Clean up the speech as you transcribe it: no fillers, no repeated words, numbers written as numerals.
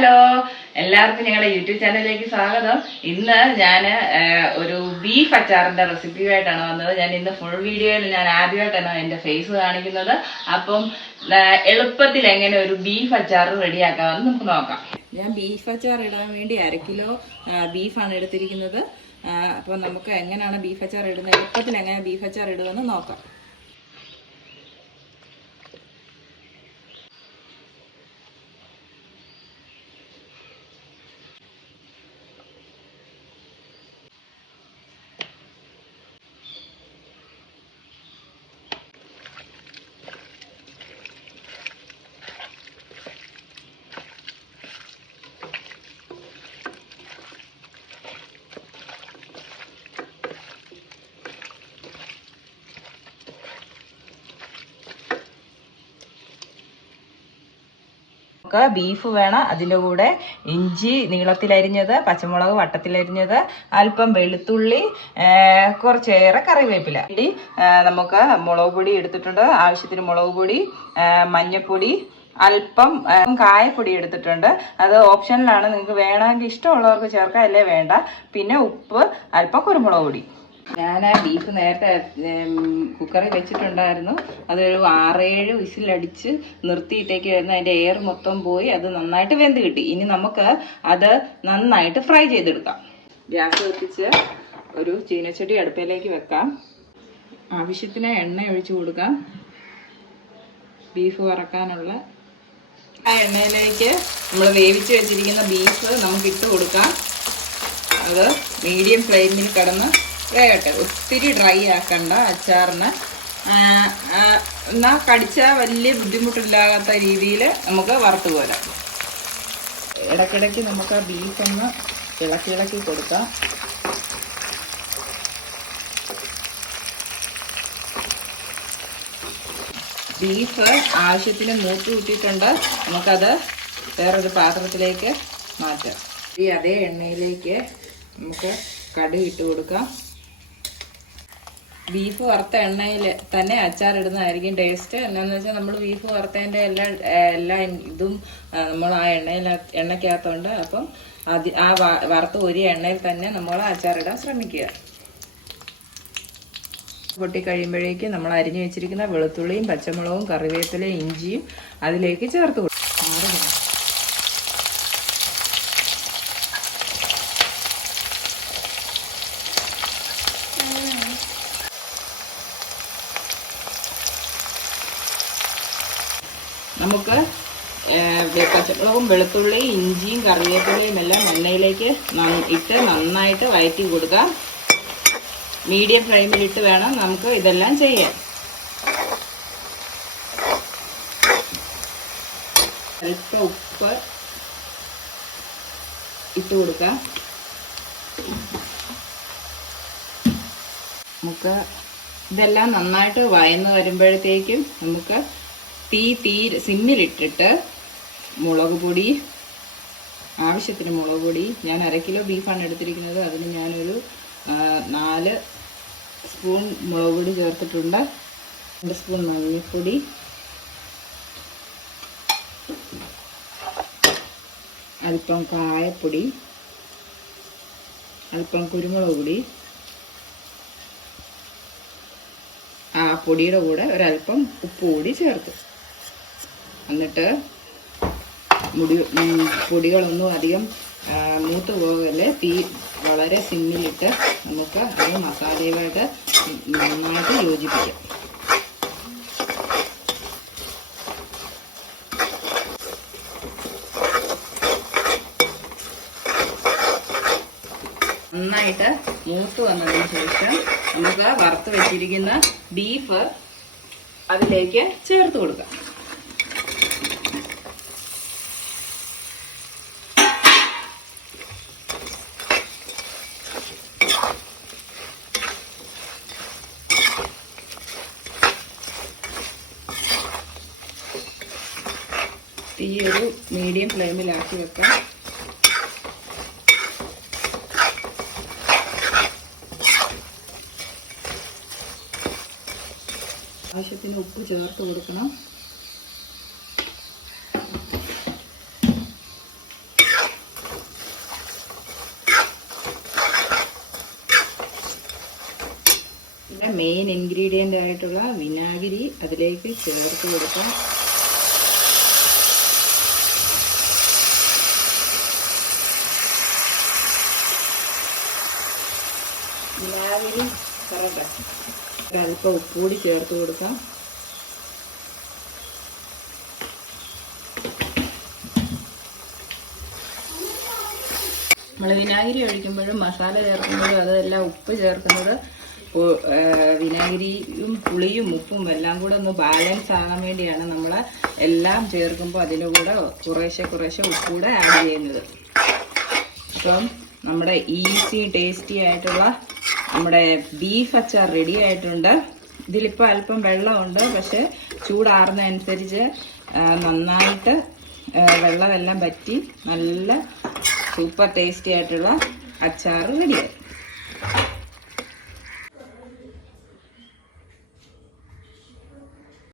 Hello, എല്ലാവർക്കും ഞങ്ങളുടെ YouTube ചാനലിലേക്ക് സ്വാഗതം. ഇന്ന് ഞാൻ ഒരു ബീഫ് അച്ചാറിന്റെ റെസിപ്പിയുമായിട്ടാണ് വന്നത്. ഞാൻ ഇന്ന് ഫുൾ വീഡിയോയിൽ ഞാൻ ആദ്യമായിട്ടാണ് എൻ്റെ ഫേസ് കാണിക്കുന്നത്. അപ്പം എളുപ്പത്തിൽ എങ്ങനെ ഒരു ബീഫ് അച്ചാർ റെഡിയാക്കാമെന്ന് നമുക്ക് നോക്കാം. ഞാൻ ബീഫ് അച്ചാർ ഇടാൻ വേണ്ടി 1/2 കിലോ ബീഫാണ് എടുത്തിരിക്കുന്നത്. അപ്പോൾ നമുക്ക് എങ്ങനെയാണ് ബീഫ് അച്ചാർ ഇടുന്നത്, എളുപ്പത്തിൽ എങ്ങനെ ബീഫ് അച്ചാർ ഇടുമെന്ന് നോക്കാം. ബീഫ് വേണം, അതിൻ്റെ കൂടെ ഇഞ്ചി നീളത്തിലരിഞ്ഞത്, പച്ചമുളക് വട്ടത്തിലരിഞ്ഞത്, അല്പം വെളുത്തുള്ളി, കുറച്ചേറെ കറിവേപ്പില. നമുക്ക് മുളക് പൊടി എടുത്തിട്ടുണ്ട്, ആവശ്യത്തിന് മുളക് പൊടി, മഞ്ഞൾപ്പൊടി, അല്പം കായപ്പൊടി എടുത്തിട്ടുണ്ട്. അത് ഓപ്ഷനിലാണ്, നിങ്ങൾക്ക് വേണമെങ്കിൽ ഇഷ്ടമുള്ളവർക്ക് ചേർക്കാം, അല്ലേ വേണ്ട. പിന്നെ ഉപ്പ്, അല്പം കുരുമുളക് പൊടി. ഞാൻ ബീഫ് നേരത്തെ കുക്കറിൽ വെച്ചിട്ടുണ്ടായിരുന്നു. അതൊരു 6-7 വിസിലടിച്ച് നിർത്തിയിട്ടേക്ക് വരുന്ന അതിൻ്റെ എയർ മൊത്തം പോയി അത് നന്നായിട്ട് വെന്ത് കിട്ടി. ഇനി നമുക്ക് അത് നന്നായിട്ട് ഫ്രൈ ചെയ്തെടുക്കാം. ഗ്യാസ് കത്തിച്ച് ഒരു ചീനച്ചട്ടി അടുപ്പിലേക്ക് വെക്കാം. ആവശ്യത്തിന് എണ്ണ ഒഴിച്ചു കൊടുക്കാം. ബീഫ് വറക്കാനുള്ള ആ എണ്ണയിലേക്ക് നമ്മൾ വേവിച്ച് വെച്ചിരിക്കുന്ന ബീഫ് നമുക്ക് ഇട്ട് കൊടുക്കാം. അത് മീഡിയം ഫ്ലെയിമിൽ കിടന്ന് വേകട്ടെ. ഒത്തിരി ഡ്രൈ ആക്കണ്ട അച്ചാറിന്. എന്നാൽ കടിച്ചാൽ വലിയ ബുദ്ധിമുട്ടില്ലാത്ത രീതിയിൽ നമുക്ക് വറുത്ത് പോരാം. ഇടയ്ക്കിടയ്ക്ക് നമുക്ക് ആ ബീഫൊന്ന് ഇളക്കി കൊടുക്കാം. ബീഫ് ആവശ്യത്തിന് മൂത്ത് കൂട്ടിയിട്ടുണ്ട്. നമുക്കത് വേറൊരു പാത്രത്തിലേക്ക് മാറ്റാം. ഈ അതേ എണ്ണയിലേക്ക് നമുക്ക് കടുക് ഇട്ട് കൊടുക്കാം. ബീഫ് വറുത്ത എണ്ണയിൽ തന്നെ അച്ചാറിടുന്നതായിരിക്കും ടേസ്റ്റ്. എന്നാന്ന് വെച്ചാൽ നമ്മൾ ബീഫ് വറുത്തതിൻ്റെ എല്ലാ ഇതും നമ്മൾ ആ എണ്ണയ്ക്കകത്തുണ്ട്. അപ്പം ആ വറുത്ത ഒരു എണ്ണയിൽ തന്നെ നമ്മൾ അച്ചാറിടാൻ ശ്രമിക്കുക. പൊട്ടിക്കഴിയുമ്പോഴേക്ക് നമ്മൾ അരിഞ്ഞു വെച്ചിരിക്കുന്ന വെളുത്തുള്ളിയും പച്ചമുളകും കറിവേപ്പിലയും ഇഞ്ചിയും അതിലേക്ക് ചേർത്ത് കൊടുക്കും. നമുക്ക് പച്ചമുളകും വെളുത്തുള്ളിയും ഇഞ്ചിയും കറിവേപ്പിലയും എല്ലാം എണ്ണയിലേക്ക് ഇട്ട് നന്നായിട്ട് വഴറ്റി കൊടുക്കാം. മീഡിയം ഫ്ലെയിമിലിട്ട് വേണം നമുക്ക് ഇതെല്ലാം ചെയ്യാൻ. അല്പം ഉപ്പ് ഇട്ട് കൊടുക്കാം. നമുക്ക് ഇതെല്ലാം നന്നായിട്ട് വഴന്ന് വരുമ്പോഴത്തേക്കും നമുക്ക് തീ സിമ്മിലിട്ടിട്ട് മുളക് പൊടി, ആവശ്യത്തിന് മുളക് പൊടി, ഞാൻ 1/2 കിലോ ബീഫാണ് എടുത്തിരിക്കുന്നത്. അതിന് ഞാനൊരു 4 സ്പൂൺ മുളക് പൊടി ചേർത്തിട്ടുണ്ട്. 2 സ്പൂൺ മഞ്ഞൾപ്പൊടി, അല്പം കായപ്പൊടി, അല്പം കുരുമുളക് പൊടി, ആ പൊടിയുടെ കൂടെ ഒരല്പം ഉപ്പ് കൂടി ചേർത്ത്. എന്നിട്ട് പൊടികളൊന്നും അധികം മൂത്ത് പോകല്ലേ. തീ വളരെ സിമ്മിലിട്ട് നമുക്ക് അത് മസാലയുമായിട്ട് നന്നായിട്ട് യോജിപ്പിക്കാം. നന്നായിട്ട് മൂത്ത് വന്നതിന് ശേഷം നമുക്ക് വറുത്ത് വെച്ചിരിക്കുന്ന ബീഫ് അതിലേക്ക് ചേർത്ത് കൊടുക്കാം. തീ ഒരു മീഡിയം ഫ്ലെയിമിലാക്കി വെക്കാം. ആവശ്യത്തിന് ഉപ്പ് ചേർത്ത് കൊടുക്കണം. മെയിൻ ഇൻഗ്രീഡിയൻ്റ് ആയിട്ടുള്ള വിനാഗിരി അതിലേക്ക് ചേർത്ത് കൊടുക്കാം. വിനാഗിരി കറക്റ്റ്. ഒരല്പം ഉപ്പുകൂടി ചേർത്ത് കൊടുക്കാം. നമ്മൾ വിനാഗിരി ഒഴിക്കുമ്പോഴും മസാല ചേർക്കുമ്പോഴും അതെല്ലാം ഉപ്പ് ചേർക്കുന്നത് വിനാഗിരിയും പുളിയും ഉപ്പും എല്ലാം കൂടെ ഒന്ന് ബാലൻസ് ആകാൻ വേണ്ടിയാണ് നമ്മൾ എല്ലാം ചേർക്കുമ്പോൾ അതിൻ്റെ കൂടെ കുറേശ്ശെ ഉപ്പ് കൂടെ ആഡ് ചെയ്യുന്നത്. അപ്പം നമ്മുടെ ഈസി ടേസ്റ്റി ആയിട്ടുള്ള നമ്മുടെ ബീഫ് അച്ചാർ റെഡി ആയിട്ടുണ്ട്. ഇതിലിപ്പോൾ അല്പം വെള്ളമുണ്ട്, പക്ഷെ ചൂടാറുന്നതനുസരിച്ച് നന്നായിട്ട് വെള്ളമെല്ലാം പറ്റി നല്ല സൂപ്പർ ടേസ്റ്റി ആയിട്ടുള്ള അച്ചാർ റെഡിയായി.